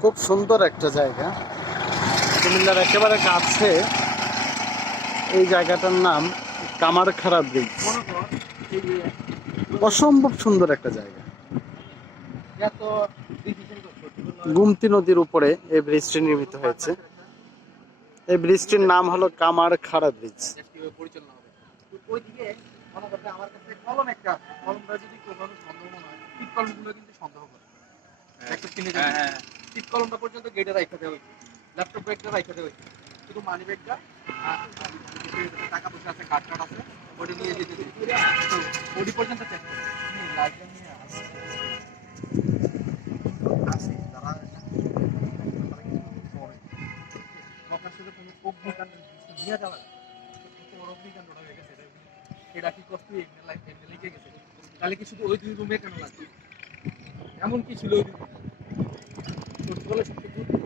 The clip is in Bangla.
খুব সুন্দর একটা জায়গা, কুমিল্লার একেবারে কাছে। এই জায়গাটার নাম কামারখাড়া ব্রিজ। অসম্ভব সুন্দর একটা জায়গা। গুমতি নদীর উপরে এই ব্রিজটি নির্মিত হয়েছে। এই ব্রিজটির নাম হলো কামারখাড়া ব্রিজ। কলমটা পর্যন্ত গেটে রাখতে হবে, ল্যাপটপ ব্যাগটা রাখতে হবে, শুধু মানি ব্যাগটা আর টাকা পয়সা আছে, কার্ড টার্ড আছে, ওটা নিয়ে যেতে ওটি পর্যন্ত চেক করে লাইসেন্স নিয়ে আসি। তারা নিয়ে যাওয়া এটা কি কষ্ট লিখে গেছে, তাহলে কি শুধু ওই 2 রুমে কেন লাগবে? এমন কি ছিল ওই রুমে? সবচেয়ে